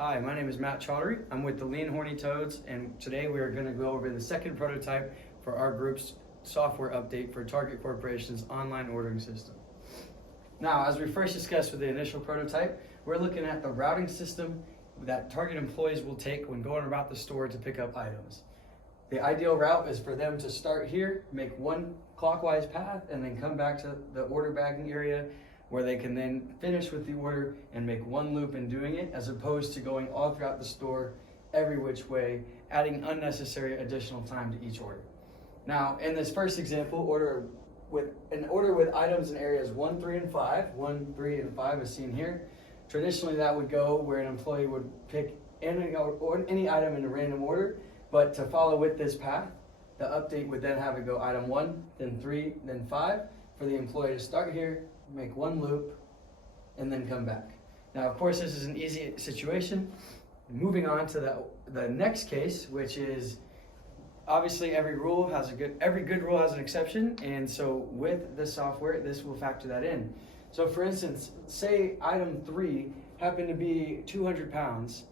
Hi, my name is Matt Chaudhary. I'm with the Lean Horny Toads, and today we are going to go over the second prototype for our group's software update for Target Corporation's online ordering system. Now, as we first discussed with the initial prototype, we're looking at the routing system that Target employees will take when going about the store to pick up items. The ideal route is for them to start here, make one clockwise path, and then come back to the order bagging area where they can then finish with the order and make one loop in doing it, as opposed to going all throughout the store every which way, adding unnecessary additional time to each order. Now, in this first example, order with items in areas 1, 3, and 5, 1, 3, and 5 is seen here. Traditionally, that would go where an employee would pick any item in a random order, but to follow with this path, the update would then have it go item 1, then 3, then 5, for the employee to start here, make one loop, and then come back. Now, of course, this is an easy situation. Moving on to the next case, which is obviously every good rule has an exception, and so with the software, this will factor that in. So for instance, say item 3 happened to be 200 pounds.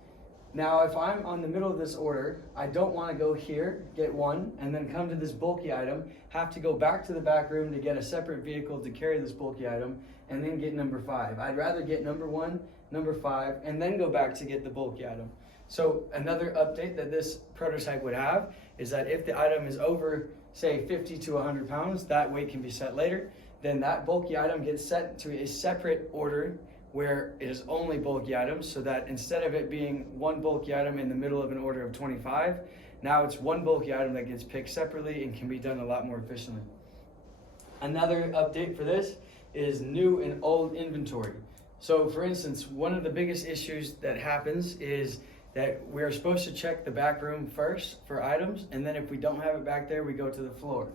Now, if I'm on the middle of this order, I don't want to go here, get one, and then come to this bulky item, have to go back to the back room to get a separate vehicle to carry this bulky item, and then get number 5. I'd rather get number 1, number 5, and then go back to get the bulky item. So another update that this prototype would have is that if the item is over, say, 50 to 100 pounds, that weight can be set later. Then that bulky item gets set to a separate order where it is only bulky items, so that instead of it being one bulky item in the middle of an order of 25, now it's one bulky item that gets picked separately and can be done a lot more efficiently. Another update for this is new and old inventory. So for instance, one of the biggest issues that happens is that we're supposed to check the back room first for items, and then if we don't have it back there, we go to the floor.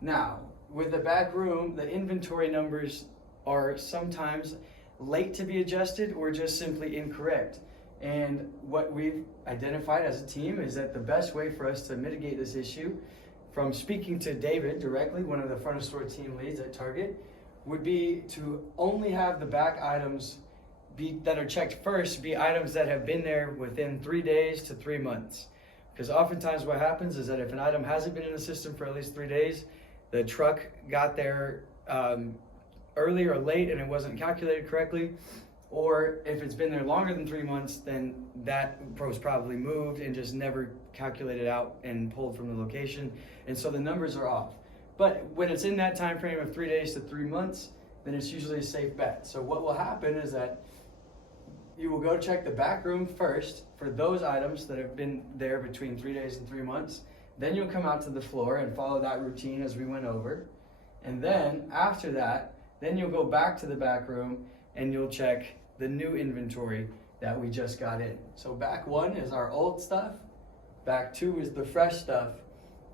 Now, with the back room, the inventory numbers are sometimes late to be adjusted or just simply incorrect. And what we've identified as a team is that the best way for us to mitigate this issue, from speaking to David directly, one of the front of store team leads at Target, would be to only have the back items that are checked first be items that have been there within 3 days to 3 months. Because oftentimes what happens is that if an item hasn't been in the system for at least 3 days, the truck got there early or late and it wasn't calculated correctly, or if it's been there longer than 3 months, then that was probably moved and just never calculated out and pulled from the location, and so the numbers are off. But when it's in that time frame of 3 days to 3 months, then it's usually a safe bet. So what will happen is that you will go check the back room first for those items that have been there between 3 days and 3 months. Then you'll come out to the floor and follow that routine as we went over. And then after that, then you'll go back to the back room and you'll check the new inventory that we just got in. So back 1 is our old stuff, back 2 is the fresh stuff,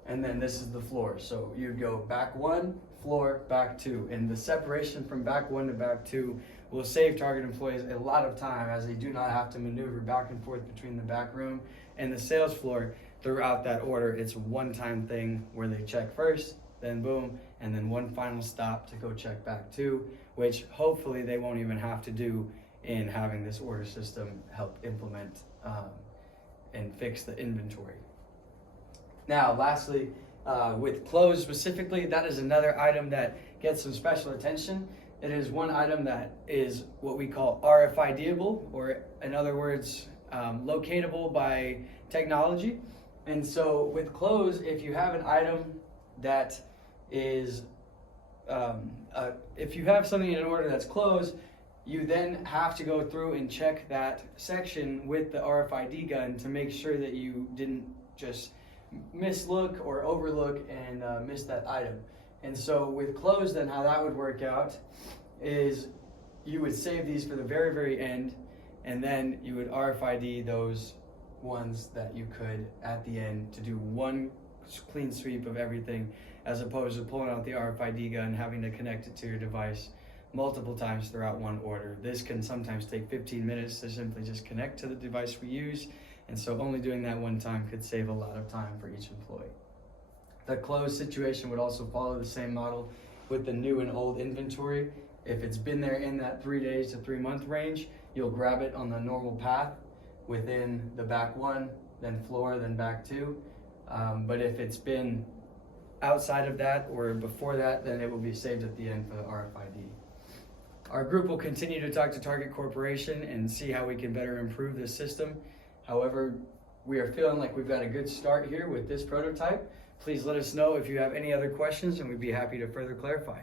and then this is the floor. So you'd go back 1, floor, back 2. And the separation from back 1 to back 2 will save Target employees a lot of time, as they do not have to maneuver back and forth between the back room and the sales floor throughout that order. It's a one-time thing where they check first, then boom, and then one final stop to go check back 2, which hopefully they won't even have to do in having this order system help implement and fix the inventory. Now, lastly, with clothes specifically, that is another item that gets some special attention. It is one item that is what we call RFIDable, or in other words, locatable by technology. And so with clothes, if you have an item that is, if you have something in an order that's closed, you then have to go through and check that section with the RFID gun to make sure that you didn't just mislook or overlook and miss that item. And so with clothes, then how that would work out is you would save these for the very, very end, and then you would RFID those ones that you could at the end to do one clean sweep of everything, as opposed to pulling out the RFID gun, having to connect it to your device multiple times throughout one order. This can sometimes take 15 minutes to simply just connect to the device we use, and so only doing that one time could save a lot of time for each employee. The closed situation would also follow the same model with the new and old inventory. If it's been there in that 3 days to 3 month range, you'll grab it on the normal path within the back 1, then floor, then back 2. But if it's been outside of that or before that, then it will be saved at the end for the RFID. Our group will continue to talk to Target Corporation and see how we can better improve this system. However, we are feeling like we've got a good start here with this prototype. Please let us know if you have any other questions, and we'd be happy to further clarify.